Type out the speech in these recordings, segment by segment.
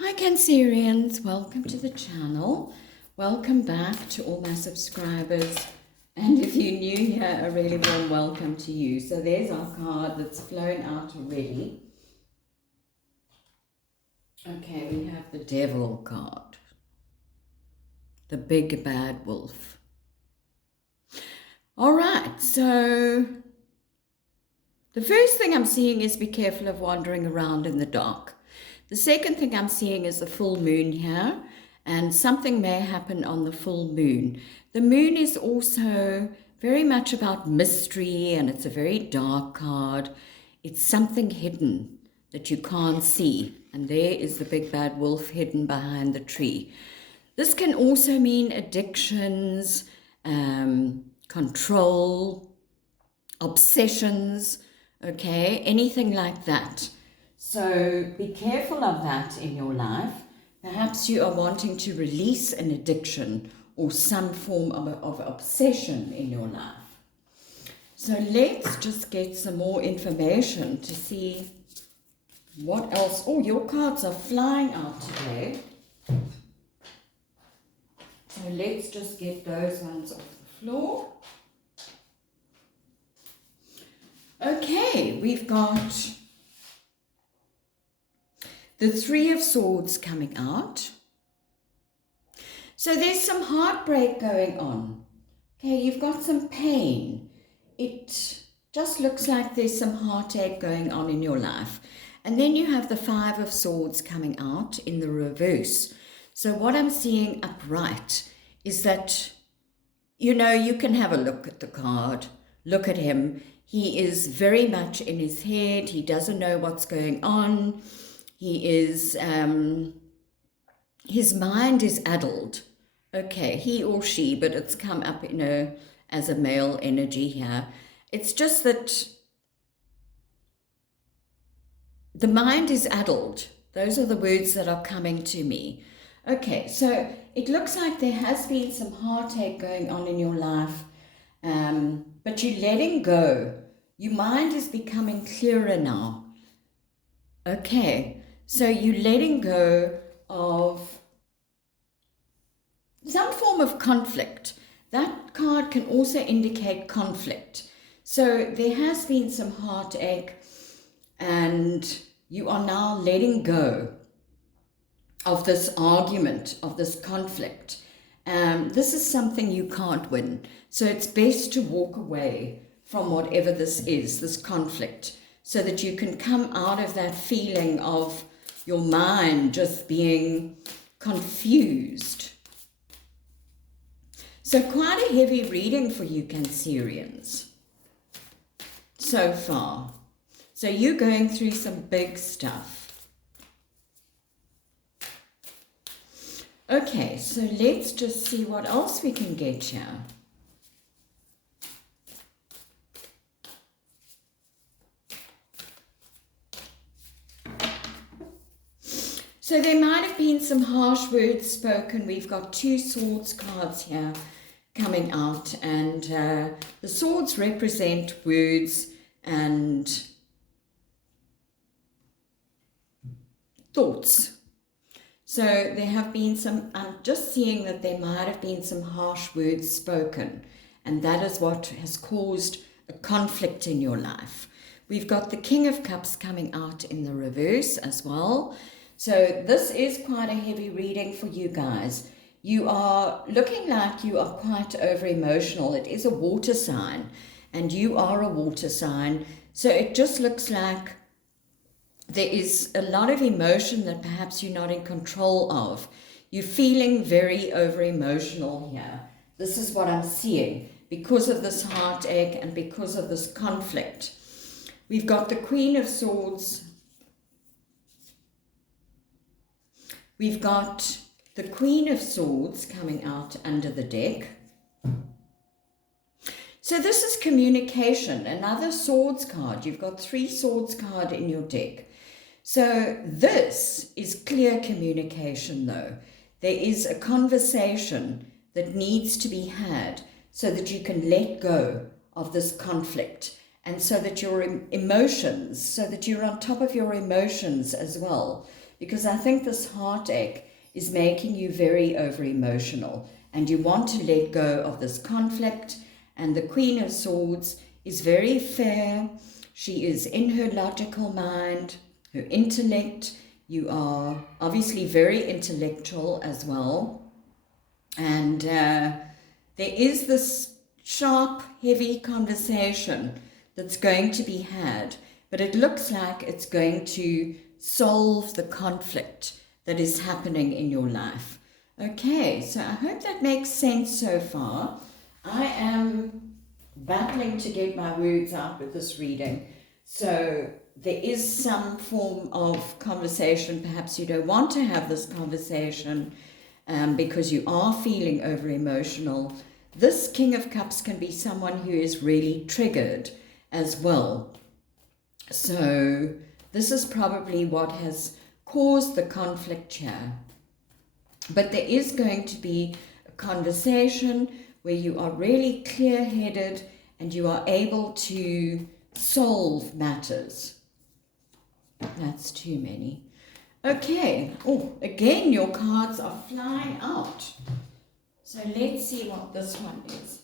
Hi Cancerians, welcome to the channel. Welcome back to all my subscribers. And if you're new here, a really warm welcome to you. So there's our card that's flown out already. Okay, we have the Devil card. The Big Bad Wolf. All right, so the first thing I'm seeing is be careful of wandering around in the dark. The second thing I'm seeing is the full moon here, and something may happen on the full moon. The moon is also very much about mystery, and it's a very dark card. It's something hidden that you can't see, and there is the big bad wolf hidden behind the tree. This can also mean addictions, control, obsessions, okay, anything like that. So be careful of that in your life. Perhaps you are wanting to release an addiction or some form of obsession in your life. So let's just get some more information to see what else. Oh, your cards are flying out today. So let's just get those ones off the floor. Okay, we've got the Three of Swords coming out. So there's some heartbreak going on. Okay, you've got some pain. It just looks like there's some heartache going on in your life. And then you have the Five of Swords coming out in the reverse. So what I'm seeing upright is that, you know, you can have a look at the card, look at him. He is very much in his head. He doesn't know what's going on. He is, his mind is addled. Okay, he or she, but it's come up, you know, as a male energy here. It's just that the mind is addled. Those are the words that are coming to me. Okay, so it looks like there has been some heartache going on in your life, but you're letting go. Your mind is becoming clearer now. Okay, so you're letting go of some form of conflict. That card can also indicate conflict. So there has been some heartache and you are now letting go of this argument, of this conflict. This is something you can't win. So it's best to walk away from whatever this is, this conflict, so that you can come out of that feeling of your mind just being confused. So quite a heavy reading for you Cancerians so far. So you're going through some big stuff. Okay, so let's just see what else we can get here. So there might have been some harsh words spoken. We've got two swords cards here coming out, and the swords represent words and thoughts. So there have been some, I'm just seeing that there might have been some harsh words spoken, and that is what has caused a conflict in your life. We've got the King of Cups coming out in the reverse as well. So this is quite a heavy reading for you guys. You are looking like you are quite over emotional. It is a water sign, and you are a water sign. So it just looks like there is a lot of emotion that perhaps you're not in control of. You're feeling very over emotional here. This is what I'm seeing because of this heartache and because of this conflict. We've got the Queen of Swords. We've got the Queen of Swords coming out under the deck. So this is communication, another swords card. You've got three swords card in your deck. So this is clear communication though. There is a conversation that needs to be had so that you can let go of this conflict, and so that your emotions, so that you're on top of your emotions as well. because I think this heartache is making you very over emotional and you want to let go of this conflict. And the Queen of Swords is very fair. She is in her logical mind, her intellect. You are obviously very intellectual as well. And there is this sharp, heavy conversation that's going to be had, but it looks like it's going to solve the conflict that is happening in your life. Okay, so I hope that makes sense so far. I am battling to get my words out with this reading. So there is some form of conversation. Perhaps you don't want to have this conversation because you are feeling over emotional. This King of Cups can be someone who is really triggered as well. So this is probably what has caused the conflict here. But there is going to be a conversation where you are really clear-headed and you are able to solve matters. That's too many. Okay. Oh, again, your cards are flying out. So let's see what this one is.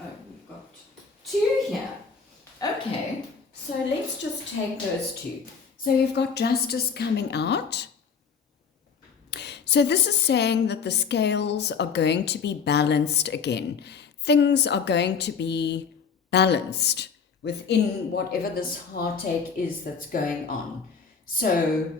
Oh, we've got two here. Okay, so let's just take those two. So you've got Justice coming out. So this is saying that the scales are going to be balanced again. Things are going to be balanced within whatever this heartache is that's going on. So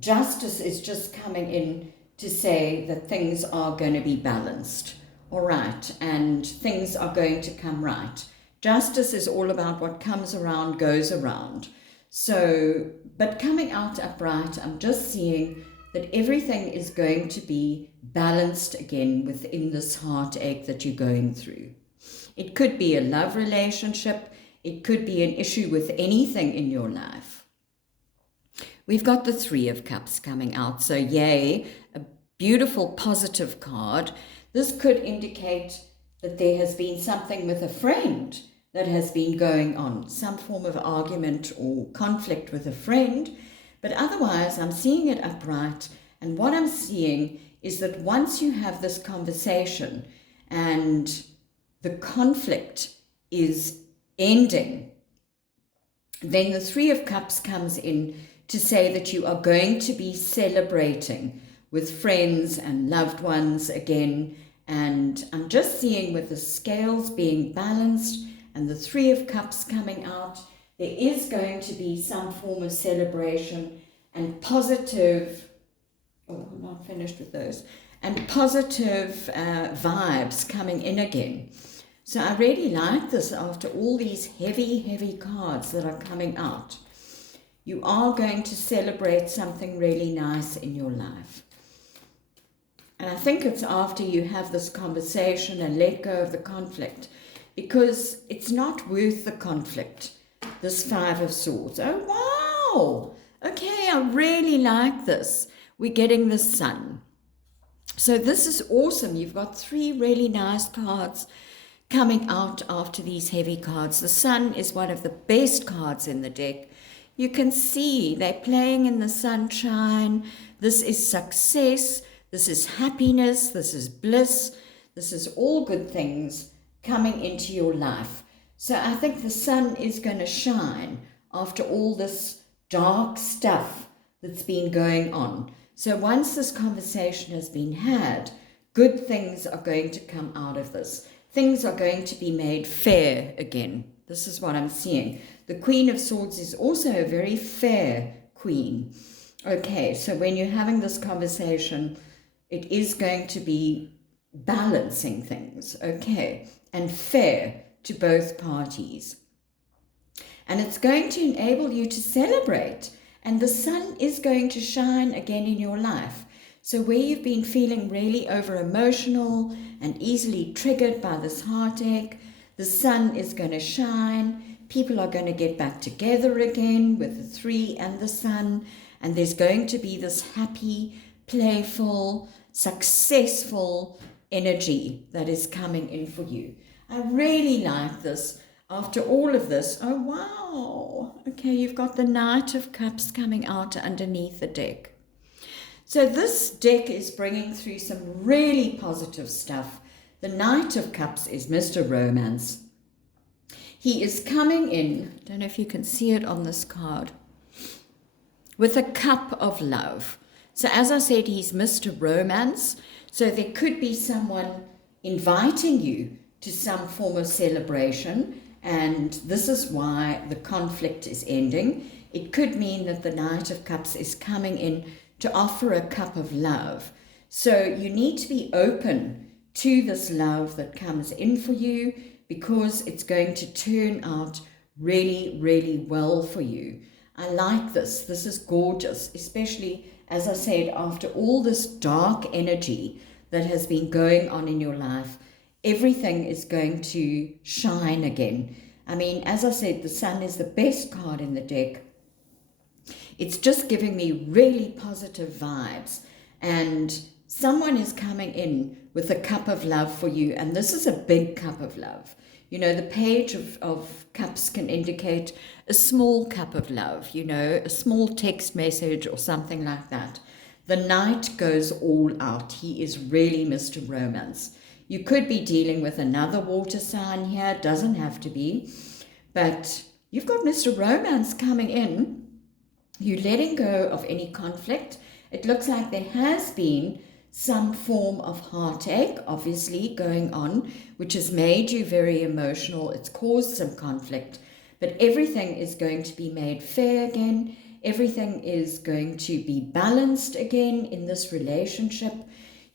Justice is just coming in to say that things are going to be balanced. All right, and things are going to come right. Justice is all about what comes around goes around. So, but coming out upright, I'm just seeing that everything is going to be balanced again within this heartache that you're going through. It could be a love relationship. It could be an issue with anything in your life. We've got the Three of Cups coming out. So yay, a beautiful positive card. This could indicate that there has been something with a friend that has been going on, some form of argument or conflict with a friend. But otherwise, I'm seeing it upright. And what I'm seeing is that once you have this conversation and the conflict is ending, then the Three of Cups comes in to say that you are going to be celebrating with friends and loved ones again. And I'm just seeing with the scales being balanced and the Three of Cups coming out, there is going to be some form of celebration and positive, oh, I'm not finished with those, and positive vibes coming in again. So I really like this after all these heavy, heavy cards that are coming out. You are going to celebrate something really nice in your life. And I think it's after you have this conversation and let go of the conflict, because it's not worth the conflict. This Five of Swords. Oh, wow. Okay, I really like this. We're getting the Sun. So this is awesome. You've got three really nice cards coming out after these heavy cards. The Sun is one of the best cards in the deck. You can see they're playing in the sunshine. This is success. This is happiness. This is bliss. This is all good things coming into your life. So I think the sun is going to shine after all this dark stuff that's been going on. So once this conversation has been had, good things are going to come out of this. Things are going to be made fair again. This is what I'm seeing. The Queen of Swords is also a very fair queen. Okay, so when you're having this conversation, it is going to be balancing things, okay, and fair to both parties. And it's going to enable you to celebrate, and the sun is going to shine again in your life. So where you've been feeling really over emotional and easily triggered by this heartache, the sun is going to shine. People are going to get back together again with the Three and the Sun, and there's going to be this happy, playful, successful energy that is coming in for you. I really like this. After all of this, oh wow, okay, you've got the Knight of Cups coming out underneath the deck. So this deck is bringing through some really positive stuff. The Knight of Cups is Mr. Romance. He is coming in, I don't know if you can see it on this card, with a cup of love. So as I said, he's Mr. Romance. So there could be someone inviting you to some form of celebration, and this is why the conflict is ending. It could mean that the Knight of Cups is coming in to offer a cup of love. So you need to be open to this love that comes in for you, because it's going to turn out really, really well for you. I like this. This is gorgeous, especially, as I said, after all this dark energy that has been going on in your life, everything is going to shine again. I mean, as I said, the Sun is the best card in the deck. It's just giving me really positive vibes, and someone is coming in with a cup of love for you, and this is a big cup of love. You know, the Page of Cups can indicate a small cup of love, you know, a small text message or something like that. The Knight goes all out. He is really Mr. Romance. You could be dealing with another water sign here, doesn't have to be, but you've got Mr. Romance coming in. You're letting go of any conflict. It looks like there has been some form of heartache, obviously, going on, which has made you very emotional. It's caused some conflict, but everything is going to be made fair again. Everything is going to be balanced again in this relationship.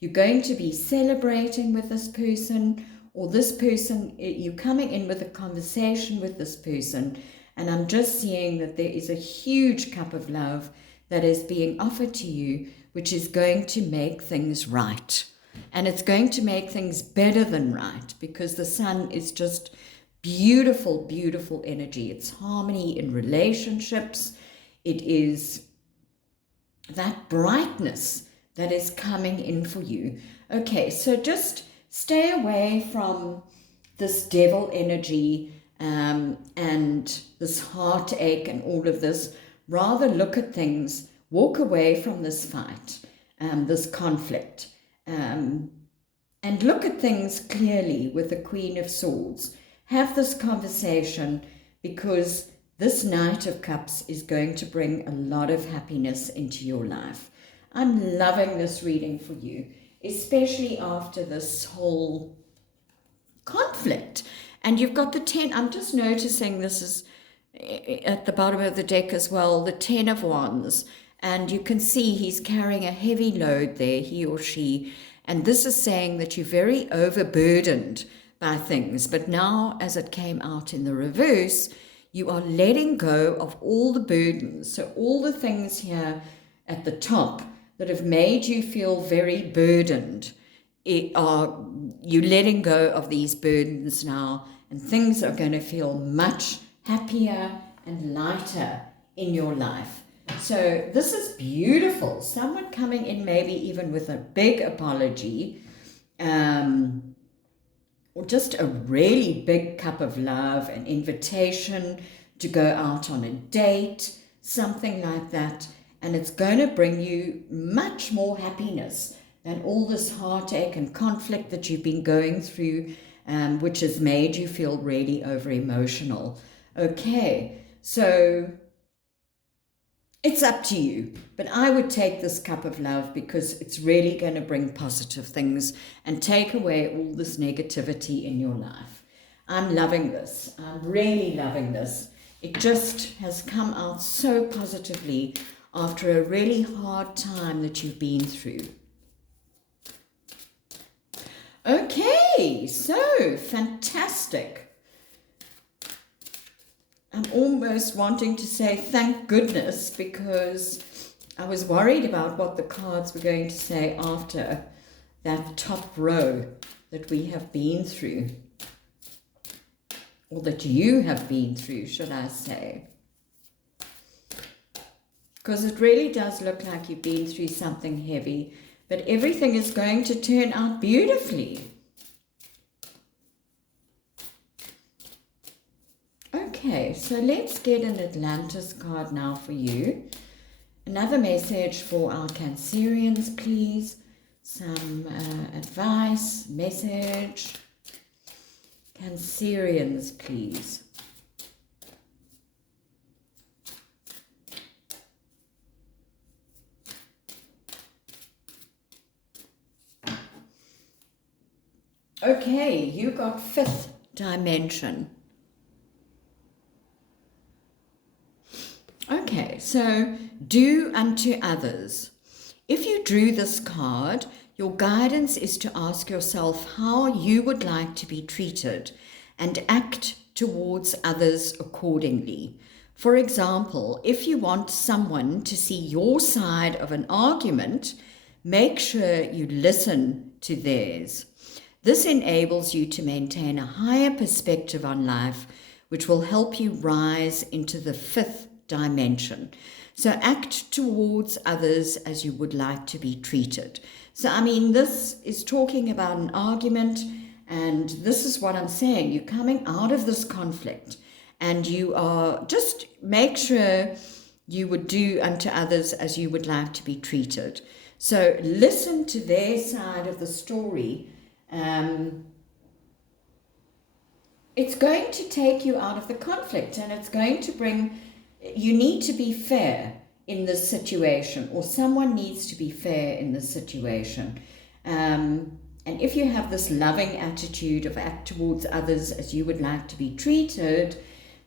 You're going to be celebrating with this person, or this person, you're coming in with a conversation with this person, and I'm just seeing that there is a huge cup of love that is being offered to you, which is going to make things right. And it's going to make things better than right, because the Sun is just beautiful, beautiful energy. It's harmony in relationships. It is that brightness that is coming in for you. Okay, so just stay away from this devil energy and this heartache and all of this. Rather look at things, walk away from this fight, this conflict, and look at things clearly with the Queen of Swords. Have this conversation, because this Knight of Cups is going to bring a lot of happiness into your life. I'm loving this reading for you, especially after this whole conflict. And you've got the 10. I'm just noticing this is at the bottom of the deck as well, the 10 of Wands. And you can see he's carrying a heavy load there, he or she. And this is saying that you're very overburdened by things. But now, as it came out in the reverse, you are letting go of all the burdens. So all the things here at the top that have made you feel very burdened, you're letting go of these burdens now, and things are going to feel much happier and lighter in your life. So this is beautiful. Someone coming in maybe even with a big apology, or just a really big cup of love, an invitation to go out on a date, something like that. And it's going to bring you much more happiness than all this heartache and conflict that you've been going through, which has made you feel really over emotional. Okay, so it's up to you, but I would take this cup of love, because it's really going to bring positive things and take away all this negativity in your life. I'm loving this. I'm really loving this. It just has come out so positively after a really hard time that you've been through. Okay, so fantastic. I'm almost wanting to say thank goodness, because I was worried about what the cards were going to say after that top row that we have been through, or that you have been through, should I say. Because it really does look like you've been through something heavy, but everything is going to turn out beautifully. Okay, so let's get an Atlantis card now for you. Another message for our Cancerians, please. Some advice, message. Cancerians, please. Okay, you got fifth dimension. Okay, so do unto others. If you drew this card, your guidance is to ask yourself how you would like to be treated and act towards others accordingly. For example, if you want someone to see your side of an argument, make sure you listen to theirs. This enables you to maintain a higher perspective on life, which will help you rise into the fifth dimension. So act towards others as you would like to be treated. So, I mean, this is talking about an argument, and this is what I'm saying. You're coming out of this conflict, and you are just make sure you would do unto others as you would like to be treated. So listen to their side of the story. It's going to take you out of the conflict, and it's going to bring, you need to be fair in this situation, or someone needs to be fair in this situation. And if you have this loving attitude of act towards others as you would like to be treated,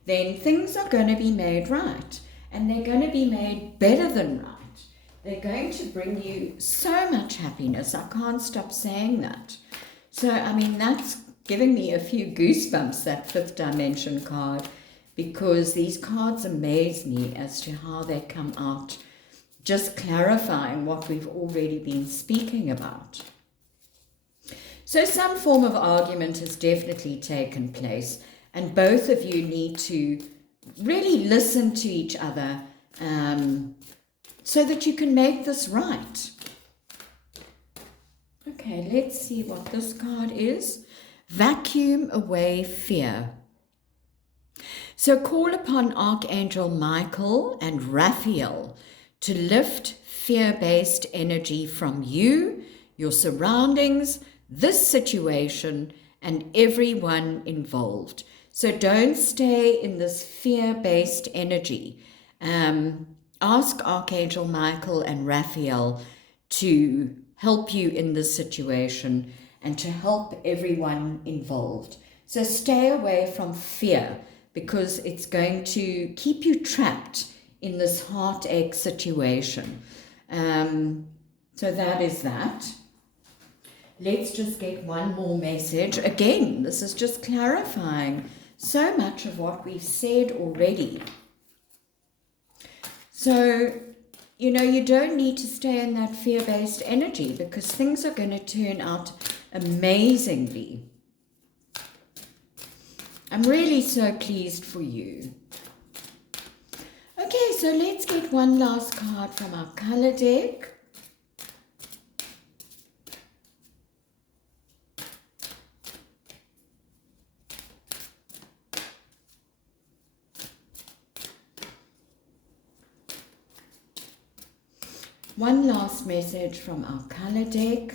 then things are going to be made right, and they're going to be made better than right. They're going to bring you so much happiness. I can't stop saying that. So, I mean, that's giving me a few goosebumps, that fifth dimension card, because these cards amaze me as to how they come out, just clarifying what we've already been speaking about. So some form of argument has definitely taken place, and both of you need to really listen to each other so that you can make this right. Okay, let's see what this card is. Vacuum away fear. So call upon Archangel Michael and Raphael to lift fear-based energy from you, your surroundings, this situation, and everyone involved. So don't stay in this fear-based energy. Ask Archangel Michael and Raphael to help you in this situation and to help everyone involved. So stay away from fear, because it's going to keep you trapped in this heartache situation. So that is that. Let's just get one more message. Again, this is just clarifying so much of what we've said already. So, you know, you don't need to stay in that fear-based energy, because things are going to turn out amazingly. I'm really so pleased for you. Okay, so let's get one last card from our color deck. One last message from our color deck.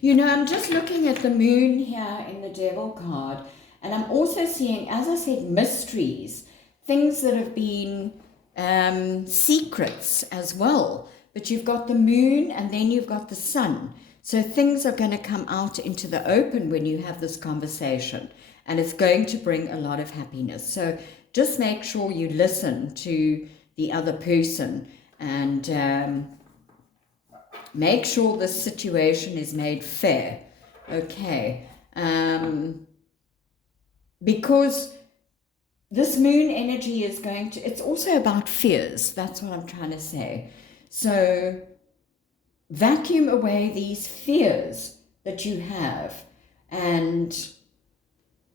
You know, I'm just looking at the moon here in the Devil card, and I'm also seeing, as I said, mysteries, things that have been secrets as well. But you've got the moon and then you've got the sun. So things are going to come out into the open when you have this conversation, and it's going to bring a lot of happiness. So just make sure you listen to the other person, and make sure this situation is made fair, okay? Because this moon energy is going to, it's also about fears. That's what I'm trying to say. So vacuum away these fears that you have and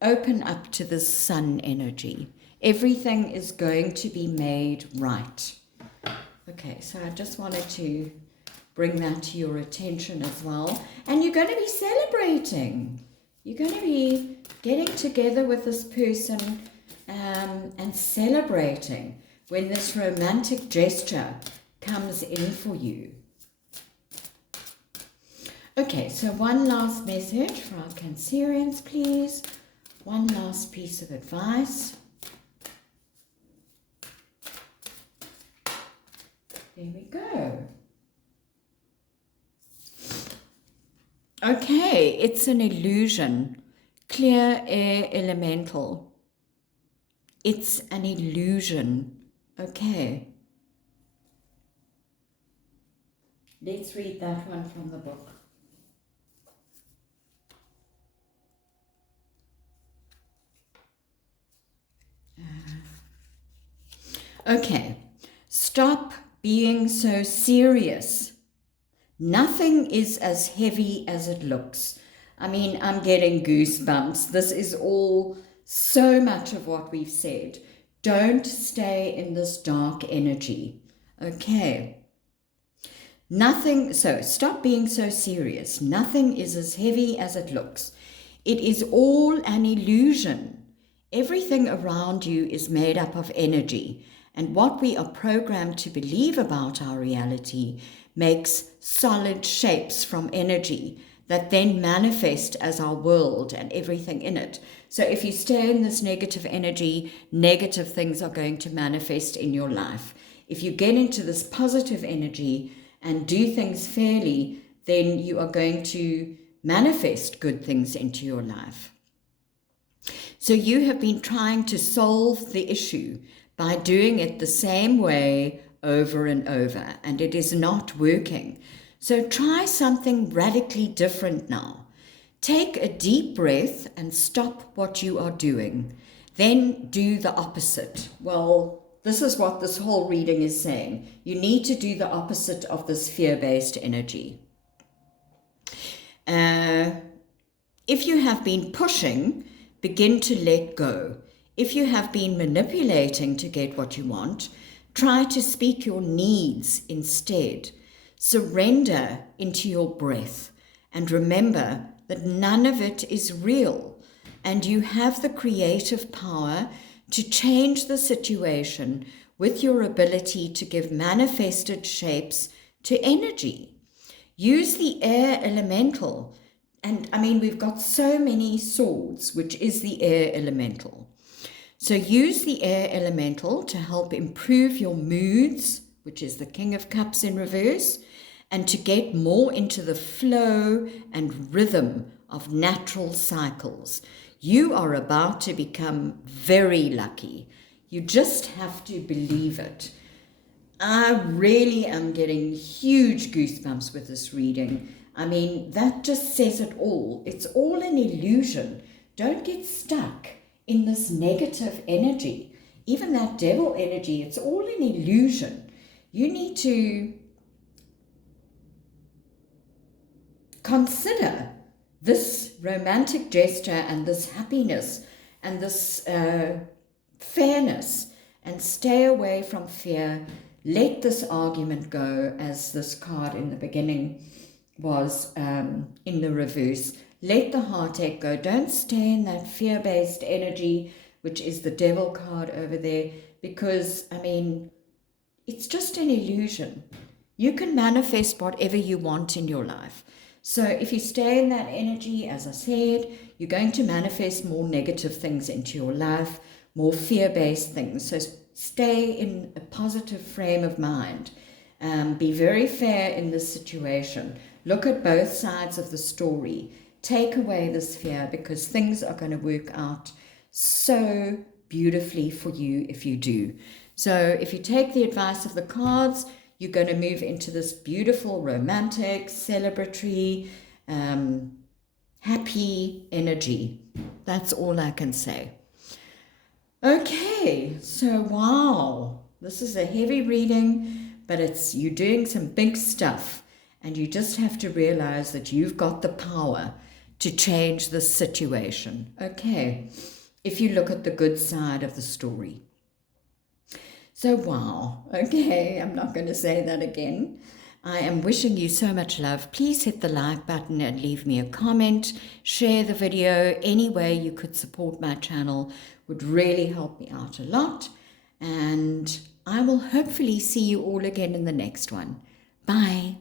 open up to the sun energy. Everything is going to be made right. Okay, so I just wanted to bring that to your attention as well. And you're going to be celebrating. You're going to be getting together with this person and celebrating when this romantic gesture comes in for you. Okay, so one last message for our Cancerians, please. One last piece of advice. There we go. Okay, it's an illusion. Clear air elemental. It's an illusion. Okay. Let's read that one from the book. Okay. Stop being so serious. Nothing is as heavy as it looks. I mean, I'm getting goosebumps. This is all so much of what we've said. Don't stay in this dark energy. Okay. So stop being so serious. Nothing is as heavy as it looks. It is all an illusion. Everything around you is made up of energy, and what we are programmed to believe about our reality makes solid shapes from energy that then manifest as our world and everything in it. So if you stay in this negative energy, negative things are going to manifest in your life. If you get into this positive energy and do things fairly, then you are going to manifest good things into your life. So you have been trying to solve the issue by doing it the same way over and over, and it is not working. So try something radically different now. Take a deep breath and stop what you are doing. Then do the opposite. Well, this is what this whole reading is saying. You need to do the opposite of this fear-based energy. If you have been pushing, begin to let go. If you have been manipulating to get what you want, try to speak your needs instead. Surrender into your breath and remember that none of it is real, and you have the creative power to change the situation with your ability to give manifested shapes to energy. Use the air elemental. And I mean, we've got so many swords, which is the air elemental. So use the air elemental to help improve your moods, which is the King of Cups in reverse, and to get more into the flow and rhythm of natural cycles. You are about to become very lucky. You just have to believe it. I really am getting huge goosebumps with this reading. I mean, that just says it all. It's all an illusion. Don't get stuck in this negative energy. Even that devil energy, it's all an illusion. You need to consider this romantic gesture and this happiness and this fairness, and stay away from fear. Let this argument go, as this card in the beginning was in the reverse. Let the heartache go. Don't stay in that fear-based energy, which is the devil card over there, because, I mean, it's just an illusion. You can manifest whatever you want in your life. So if you stay in that energy, as I said, you're going to manifest more negative things into your life, more fear-based things. So stay in a positive frame of mind. Be very fair in this situation. Look at both sides of the story. Take away this fear, because things are going to work out so beautifully for you if you do. So if you take the advice of the cards, you're going to move into this beautiful, romantic, celebratory, happy energy. That's all I can say. Okay, so wow, this is a heavy reading, but you're doing some big stuff, and you just have to realize that you've got the power to change this situation. Okay, if you look at the good side of the story. So, wow. Okay, I'm not going to say that again. I am wishing you so much love. Please hit the like button and leave me a comment. Share the video. Any way you could support my channel would really help me out a lot. And I will hopefully see you all again in the next one. Bye.